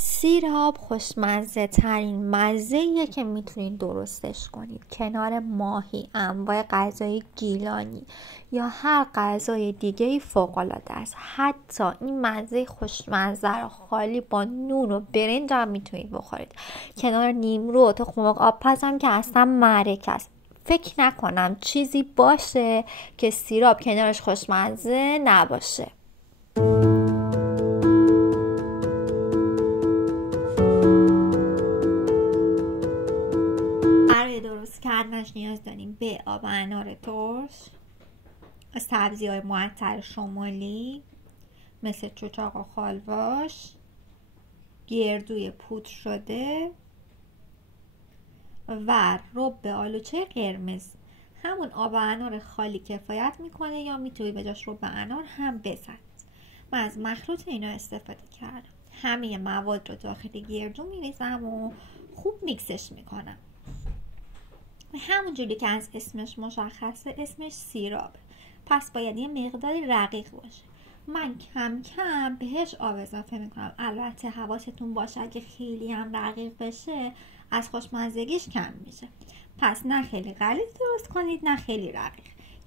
سیراب خوشمزه ترین مزه‌ایه که میتونید درستش کنید. کنار ماهی، انواع غذای گیلانی یا هر غذای دیگه‌ای فوق‌العاده است. حتی این مزه خوشمزه رو خالی با نون و برنج هم میتونید بخورید. کنار نیمرو و تخم مرغ آبپز هم که اصلا معرکه است. فکر نکنم چیزی باشه که سیراب کنارش خوشمزه نباشه. برای درست کردنش نیاز داریم به آب انار ترش، سبزی‌های معطر شمالی مثل چوچاق و خالواش، گردوی پودر شده و رب آلوچه قرمز. همون آب انار خالی کفایت میکنه یا میتونی به جاش رب انار هم بزنید. من از مخلوط اینا استفاده کردم. همه مواد رو داخل گردو میریزم و خوب میکسش میکنم. همونجوری که از اسمش مشخصه، اسمش سیرابه، پس باید یه مقداری رقیق باشه. من کم کم بهش آب اضافه میکنم. البته حواستون باشه اگه خیلی هم رقیق بشه از خوشمزگیش کم میشه. پس نه خیلی غلیظ درست کنید نه خیلی رقیق.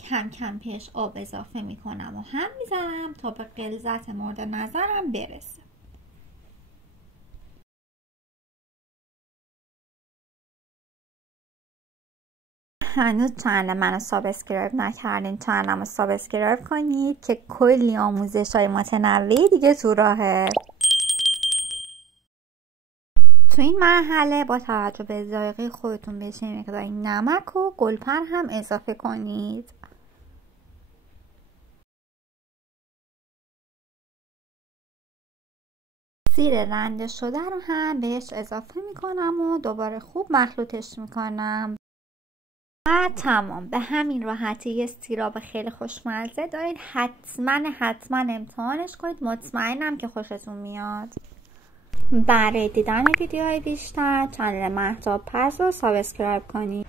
کم کم بهش آب اضافه میکنم و هم میزنم تا به غلظت مورد نظرم برسه. هنوز چنل منو سابسکرایب نکردین، چنلمو سابسکرایب کنید که کلی آموزش های متنوعی دیگه تو راهه. تو این مرحله با توجه به ذائقه خودتون بهش مقداری نمک و گلپر هم اضافه کنید. زیر رنده شده رو هم بهش اضافه میکنم و دوباره خوب مخلوطش میکنم. تمام. به همین راحتی یه سیراب خیلی خوشمزه دارید. حتما امتحانش کنید. مطمئنم که خوشتون میاد. برای دیدن ویدیوهای بیشتر چنل مهتاب پز رو سابسکرایب کنید.